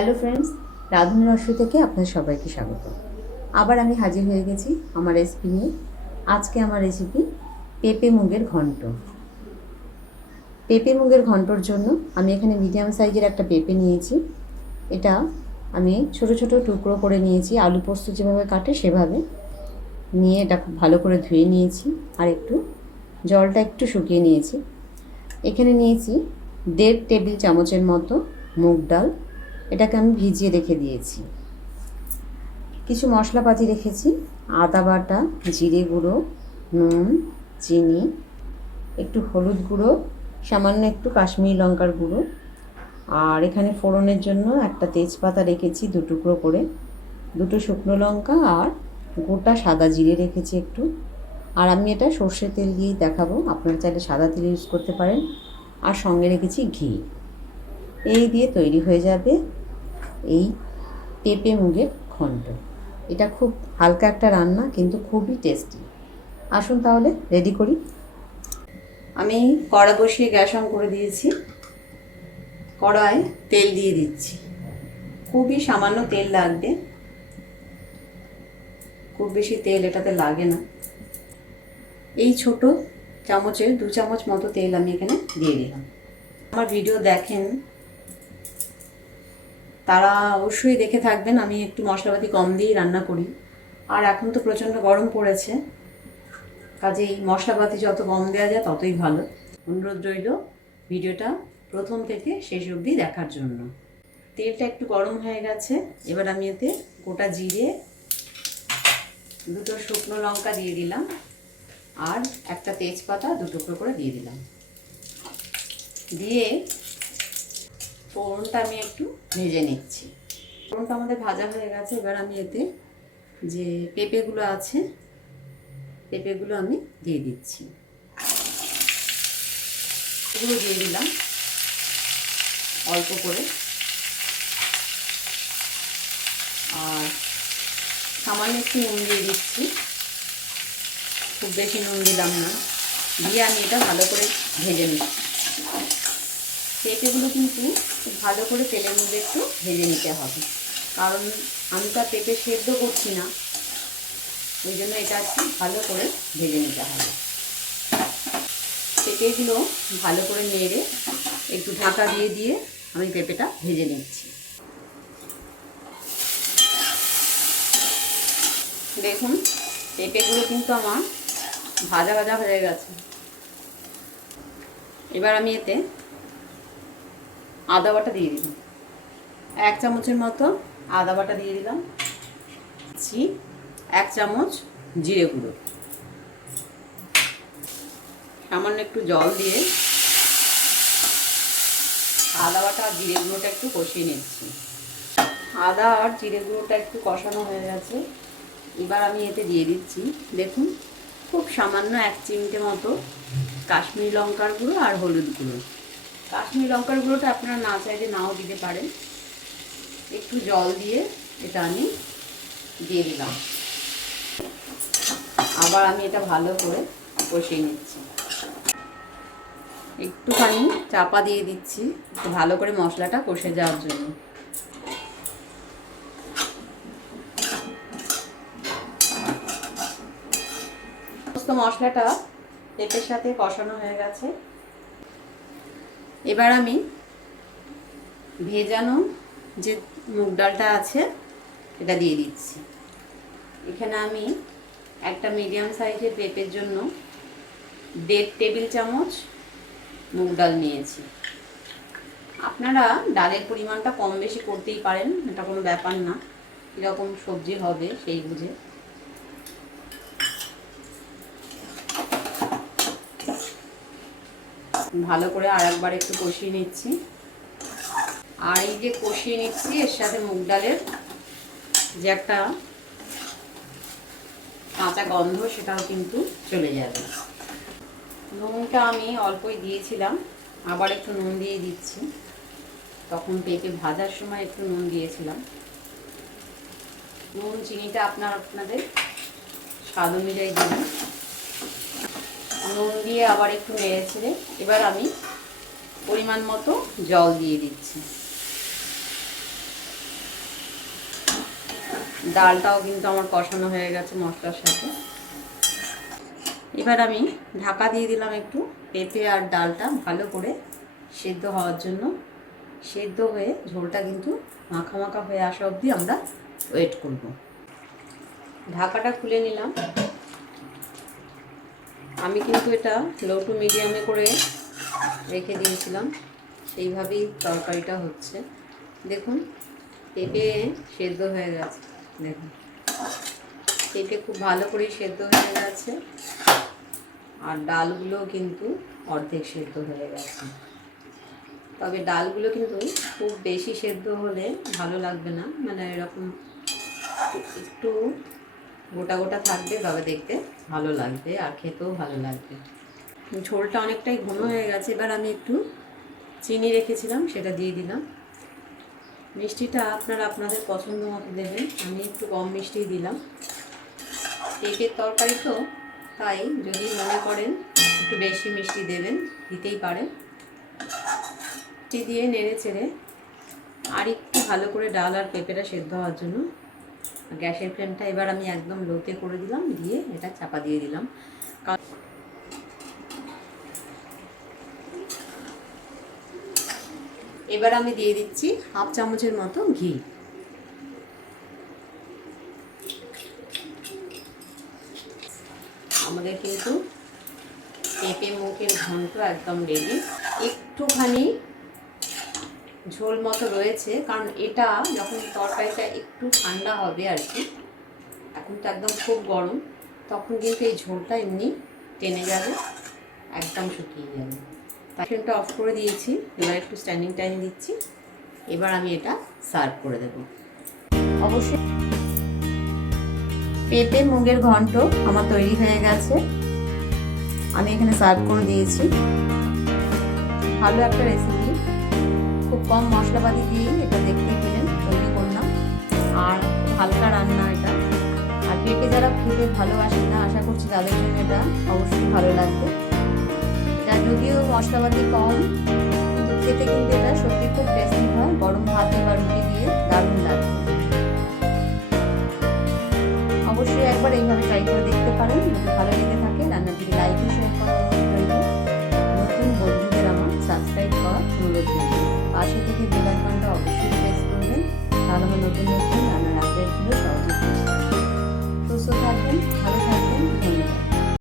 Hello friends রাধুনি রস্য থেকে আপনার সবাইকে স্বাগত। আবার আমি হাজির হয়ে গেছি আমার রেসিপি নিয়ে। আজকে আমার রেসিপি পেঁপে মুগের ঘন্ট। পেঁপে মুগের ঘন্টর জন্য আমি এখানে মিডিয়াম সাইজের একটা পেঁপে নিয়েছি। এটা আমি ছোট ছোট টুকরো করে নিয়েছি। আলু পোস্ত যেভাবে কাটে সেভাবে নিয়ে এটা খুব ভালো করে ধুয়ে নিয়েছি। আর একটু জলটা একটু শুকিয়ে নিয়েছি। এখানে নিয়েছি দেড় টেবিল চামচের মতো মুগ ডাল। এটাকে আমি ভিজিয়ে রেখে দিয়েছি। কিছু মশলাপাতি রেখেছি, আদা বাটা, জিরে গুঁড়ো, নুন, চিনি, একটু হলুদ গুঁড়ো, সামান্য একটু কাশ্মীরি লঙ্কার গুঁড়ো। আর এখানে ফোড়নের জন্য একটা তেজপাতা রেখেছি দু টুকরো করে। দুটো শুকনো লঙ্কা আর গোটা সাদা জিরে রেখেছি একটু। আর আমি এটা সর্ষের তেল দিয়েই দেখাবো, আপনারা চাইলে সাদা তেল ইউজ করতে পারেন। আর সঙ্গে রেখেছি ঘি। এই দিয়ে তৈরি হয়ে যাবে এই পেঁপে মুগের ঘন্ট। এটা খুব হালকা একটা রান্না, কিন্তু খুবই টেস্টি আসুন তাহলে রেডি করি। আমি কড়া বসিয়ে গ্যাস অন করে দিয়েছি। কড়ায় তেল দিয়ে দিচ্ছি। খুবই সামান্য তেল লাগবে। খুব বেশি তেল এটাতে লাগে না। এই ছোট চামচের দু চামচ মতো তেল আমি এখানে দিয়ে দিলাম। আমার ভিডিও দেখেন তারা অবশ্যই দেখে থাকবেন। আমি একটু মশলাপাতি কম দিয়েই রান্না করি। আর এখন তো প্রচণ্ড গরম পড়েছে। কাজেই মশলাপাতি যত কম দেওয়া যায়, ততই ভালো। অনুরোধ রইল ভিডিওটা প্রথম থেকে শেষ অবধি দেখার জন্য। তেলটা একটু গরম হয়ে গেছে। এবার আমি এতে গোটা জিরে, দুটো শুকনো লঙ্কা দিয়ে দিলাম। আর একটা তেজপাতা দু টুকরো করে দিয়ে দিলাম। দিয়ে ফোড়নটা আমি একটু ভেজে নিচ্ছি। ফোড়নটা আমাদের ভাজা হয়ে গেছে, এবার আমি এতে যে পেঁপেগুলো আছে, পেঁপেগুলো আমি দিয়ে দিচ্ছি। এগুলো দিয়ে দিলাম, অল্প করে। আর সামান্য একটু নুন দিয়ে দিচ্ছি। খুব বেশি নুন দিলাম না, দিয়ে আমি এটা ভালো করে ভেজে নিচ্ছি। পেঁপেগুলো কিন্তু ভালো করে তেলের মধ্যে একটু ভেজে নিতে হবে। কারণ আমি তো পেঁপে সেদ্ধ করছি না, ওই জন্য এটা একটু ভালো করে ভেজে নিতে হবে। পেঁপেগুলো ভালো করে নেড়ে একটু ঢাকা দিয়ে দিয়ে আমি পেঁপেটা ভেজে নিচ্ছি। দেখুন, পেঁপেগুলো কিন্তু আমার ভাজা ভাজা হয়ে গেছে। এবার আমি এতে আদা বাটা দিয়ে দিলাম। এক চামচের মতো আদা বাটা দিয়ে দিলাম। ছি এক চামচ জিরে গুঁড়ো। সামান্য একটু জল দিয়ে আদা বাটা আর জিরে গুঁড়োটা একটু কষিয়ে নিচ্ছি। আদা আর জিরে গুঁড়োটা একটু কষানো হয়ে গেছে। এবার আমি এতে দিয়ে দিচ্ছি, দেখুন, খুব সামান্য এক চিমটে মতো কাশ্মীরি লঙ্কার গুঁড়ো আর হলুদ গুঁড়ো। কাশ্মীরি লঙ্কার গুঁড়োটা আপনারা না চাইলে নাও দিতে পারেন। একটু জল দিয়ে এটা আমি দিয়ে দিলাম। আবার আমি এটা ভালো করে কষিয়ে নিচ্ছি। একটুখানি চাপা দিয়ে দিচ্ছি ভালো করে মশলাটা কষে যাওয়ার জন্য। সমস্ত মশলাটা পেঁপের সাথে কষানো হয়ে গেছে। এবার আমি ভেজানো যে মুগ ডালটা আছে, এটা দিয়ে দিচ্ছি। এখানে আমি একটা মিডিয়াম সাইজের পেঁপের জন্য দেড় টেবিল চামচ মুগ ডাল নিয়েছি। আপনারা ডালের পরিমাণটা কম বেশি করতেই পারেন, এটা কোনো ব্যাপার না। কীরকম সবজি হবে সেই বুঝে। ভালো করে আর একবার একটু কষিয়ে নিচ্ছি। আর এই যে কষিয়ে নিচ্ছি, এর সাথে মুগ ডালের যে একটা কাঁচা গন্ধ, সেটাও কিন্তু চলে যাবে। নুনটা আমি অল্পই দিয়েছিলাম, আবার একটু নুন দিয়ে দিচ্ছি। তখন পেঁপে ভাজার সময় একটু নুন দিয়েছিলাম। নুন, চিনিটা আপনার, আপনাদের স্বাদ অনুযায়ী দেবেন নুন দিয়ে আবার একটু নেড়ে ছেড়ে এবার আমি পরিমাণ মতো জল দিয়ে দিচ্ছি। ডালটাও কিন্তু আমার কষানো হয়ে গেছে মশলার সাথে। এবার আমি ঢাকা দিয়ে দিলাম একটু পেঁপে আর ডালটা ভালো করে সেদ্ধ হওয়ার জন্য। সেদ্ধ হয়ে ঝোলটা কিন্তু মাখা মাখা হয়ে আসা অবধি আমরা ওয়েট করব। ঢাকাটা খুলে নিলাম। আমি কিন্তু এটা লো টু মিডিয়ামে করে রেখে দিয়েছিলাম। সেইভাবেই তরকারিটা হচ্ছে। দেখুন, পেঁপে সেদ্ধ হয়ে গেছে। দেখুন, পেঁপে খুব ভালো করে সেদ্ধ হয়ে গেছে। আর ডালগুলো কিন্তু অর্ধেক সেদ্ধ হয়ে গেছে। তবে ডালগুলো কিন্তু খুব বেশি সেদ্ধ হলে ভালো লাগবে না। মানে এরকম একটু গোটা গোটা থাকবে তবে দেখতে ভালো লাগবে আর খেতেও ভালো লাগবে। ঝোলটা অনেকটাই ঘন হয়ে গেছে, এবার আমি একটু চিনি রেখেছিলাম, সেটা দিয়ে দিলাম। মিষ্টিটা আপনারা আপনাদের পছন্দ মতো দেবেন, আমি একটু কম মিষ্টি দিলাম। পেঁপের তরকারি তো, তাই যদি মনে করেন একটু বেশি মিষ্টি দেবেন, দিতেই পারেন। মিষ্টি দিয়ে নেড়ে চেড়ে আর একটু ভালো করে ডাল আর পেঁপেটা সেদ্ধ হওয়ার জন্য গ্যাসের ফ্লেমটা এবার আমি একদম লোতে করে দিলাম, দিয়ে এটা চাপা দিয়ে দিলাম। এবার আমি দিয়ে দিচ্ছি হাফ চামচের মতো ঘি। আমাদের কিন্তু পেঁপে মুখের ঘন্ট একদম রেডি একটুখানি ঝোল মতো রয়েছে, কারণ এটা যখন তরকারিটা একটু ঠান্ডা হবে আর কি, এখন তো একদম খুব গরম, তখন কিন্তু এই ঝোলটা এমনি টেনে যাবে, একদম শুকিয়ে যাবে। ফ্লেমটা অফ করে দিয়েছি, এবার একটু স্ট্যান্ডিং টাইম দিচ্ছি, এবার আমি এটা সার্ভ করে দেব। অবশ্যই পেঁপে, মুগের ঘন্ট আমার তৈরি হয়ে গেছে, আমি এখানে সার্ভ করে দিয়েছি। ভালো একটা রেসিপি খুব কম মশলাপাতি দিয়েই এটা দেখতে পেলেন, তৈরি করলাম। আর হালকা রান্না এটা। আর পেটে যারা খেতে ভালোবাসে না, আশা করছি তাদের জন্য এটা অবশ্যই ভালো লাগবে। এটা যদিও মশলাপাতি কম, কিন্তু খেতে কিন্তু এটা সত্যি খুব টেস্টি হয়, গরম ভাতে বা রুটি দিয়ে দারুণ লাগবে অবশ্যই একবার এইভাবে ট্রাই করে দেখতে পারেন ভালো লেগে থাকে করবেন তাহলে